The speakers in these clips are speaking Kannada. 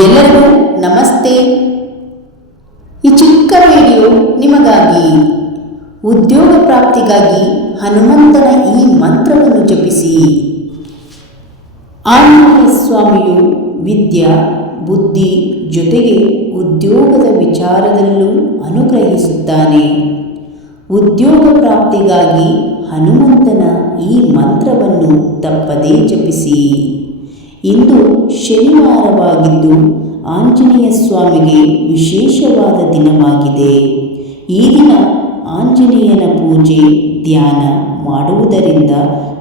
ಎಲ್ಲರಿಗೂ ನಮಸ್ತೆ. ಈ ಚಿಕ್ಕ ವಿಡಿಯೋ ನಿಮಗಾಗಿ, ಉದ್ಯೋಗ ಪ್ರಾಪ್ತಿಗಾಗಿ ಹನುಮಂತನ ಈ ಮಂತ್ರವನ್ನು ಜಪಿಸಿ. ಆಂಜನೇಯ ಸ್ವಾಮಿಯು ವಿದ್ಯಾ, ಬುದ್ಧಿ ಜೊತೆಗೆ ಉದ್ಯೋಗದ ವಿಚಾರದಲ್ಲೂ ಅನುಗ್ರಹಿಸುತ್ತಾನೆ. ಉದ್ಯೋಗ ಪ್ರಾಪ್ತಿಗಾಗಿ ಹನುಮಂತನ ಈ ಮಂತ್ರವನ್ನು ತಪ್ಪದೇ ಜಪಿಸಿ. ಇಂದು ಶನಿವಾರವಾಗಿದ್ದು ಆಂಜನೇಯ ಸ್ವಾಮಿಗೆ ವಿಶೇಷವಾದ ದಿನವಾಗಿದೆ. ಈ ದಿನ ಆಂಜನೇಯನ ಪೂಜೆ, ಧ್ಯಾನ ಮಾಡುವುದರಿಂದ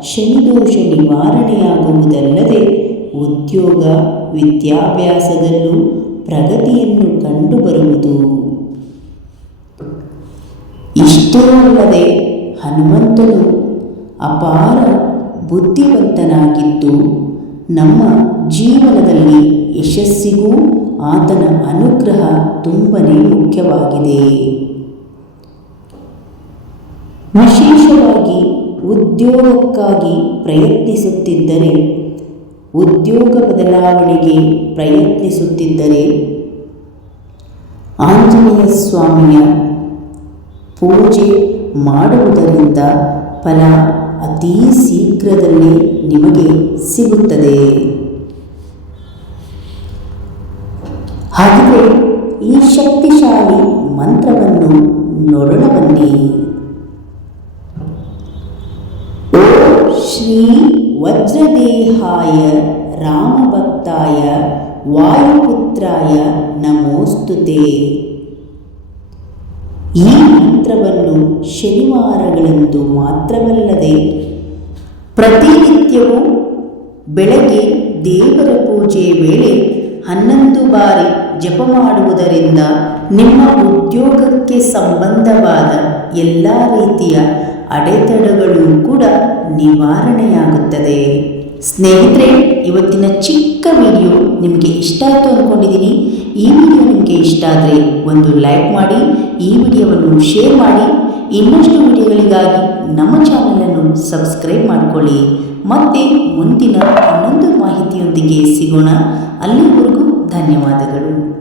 ಶನಿದೋಷ ನಿವಾರಣೆಯಾಗುವುದಲ್ಲದೆ ಉದ್ಯೋಗ, ವಿದ್ಯಾಭ್ಯಾಸದಲ್ಲೂ ಪ್ರಗತಿಯನ್ನು ಕಂಡುಬರುವುದು. ಇಷ್ಟೇ ಅಲ್ಲದೆ ಹನುಮಂತನು ಅಪಾರ ಬುದ್ಧಿವಂತನಾಗಿದ್ದು ನಮ್ಮ ಜೀವನದಲ್ಲಿ ಯಶಸ್ಸಿಗೂ ಆತನ ಅನುಗ್ರಹ ತುಂಬನೇ ಮುಖ್ಯವಾಗಿದೆ. ವಿಶೇಷವಾಗಿ ಉದ್ಯೋಗಕ್ಕಾಗಿ ಪ್ರಯತ್ನಿಸುತ್ತಿದ್ದರೆ, ಉದ್ಯೋಗ ಬದಲಾವಣೆಗೆ ಪ್ರಯತ್ನಿಸುತ್ತಿದ್ದರೆ, ಆಂಜನೇಯ ಸ್ವಾಮಿಯ ಪೂಜೆ ಮಾಡುವುದರಿಂದ ಫಲ ಅತೀ ಶೀಘ್ರದಲ್ಲೇ ನಿಮಗೆ ಸಿಗುತ್ತದೆ. ಹಾಗೆಯೇ ಈ ಶಕ್ತಿಶಾಲಿ ಮಂತ್ರವನ್ನು ನೋಡೋಣ ಬನ್ನಿ. ಓ ಶ್ರೀ ವಜ್ರದೇಹಾಯ ರಾಮಭಕ್ತಾಯ ವಾಯುಪುತ್ರಾಯ ನಮೋಸ್ತುತೆ. ಈ ಮಂತ್ರವನ್ನು ಶನಿವಾರಗಳೆಂದು ಮಾತ್ರವಲ್ಲದೆ ಪ್ರತಿನಿತ್ಯವೂ ಬೆಳಗ್ಗೆ ದೇವರ ಪೂಜೆ ವೇಳೆ ಹನ್ನೊಂದು ಬಾರಿ ಜಪ ಮಾಡುವುದರಿಂದ ನಿಮ್ಮ ಉದ್ಯೋಗಕ್ಕೆ ಸಂಬಂಧವಾದ ಎಲ್ಲ ರೀತಿಯ ಅಡೆತಡೆಗಳು ಕೂಡ ನಿವಾರಣೆಯಾಗುತ್ತದೆ. ಸ್ನೇಹಿತರೆ, ಇವತ್ತಿನ ಚಿಕ್ಕ ವಿಡಿಯೋ ನಿಮಗೆ ಇಷ್ಟ ಆಯಿತು ಅಂದ್ಕೊಂಡಿದ್ದೀನಿ ಈ ವಿಡಿಯೋ ನಿಮಗೆ ಇಷ್ಟ ಆದರೆ ಒಂದು ಲೈಕ್ ಮಾಡಿ, ಈ ವಿಡಿಯೋವನ್ನು ಶೇರ್ ಮಾಡಿ. ಇನ್ನಷ್ಟು ವಿಡಿಯೋಗಳಿಗಾಗಿ ಸಬ್ಸ್ಕ್ರೈಬ್ ಮಾಡಿಕೊಳ್ಳಿ. ಮತ್ತೆ ಮುಂದಿನ ಇನ್ನೊಂದು ಮಾಹಿತಿಯೊಂದಿಗೆ ಸಿಗೋಣ. ಅಲ್ಲಿವರೆಗೂ ಧನ್ಯವಾದಗಳು.